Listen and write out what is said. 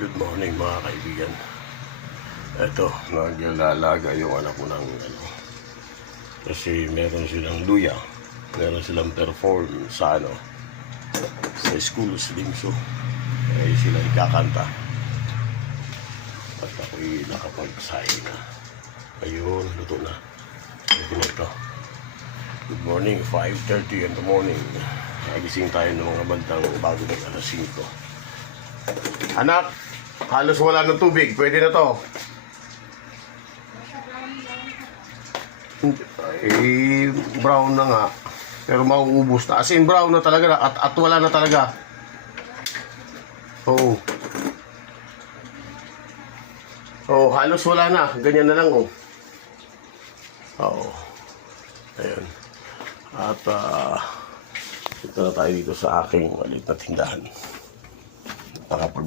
Good morning mga kaibigan. Ito, naglalaga yung anak ko ng kasi meron silang luya. Meron silang perform sa sa school, sa Limso. Eh sila ikakanta. At ako'y nakapagsahin na. Ayun, luto na. Ito. Good morning, 5:30 in the morning. Nagising tayo ng mga bandang bago ng alas 5. Anak, halos wala ng tubig. Pwede na to. Eh, brown na nga. Pero mauubos na. As in, brown na talaga. At wala na talaga. Oo. Oh, halos wala na. Ganyan na lang, oh. Oo. Ayun. At, ito na tayo dito sa aking maliit na tindahan. Nakapag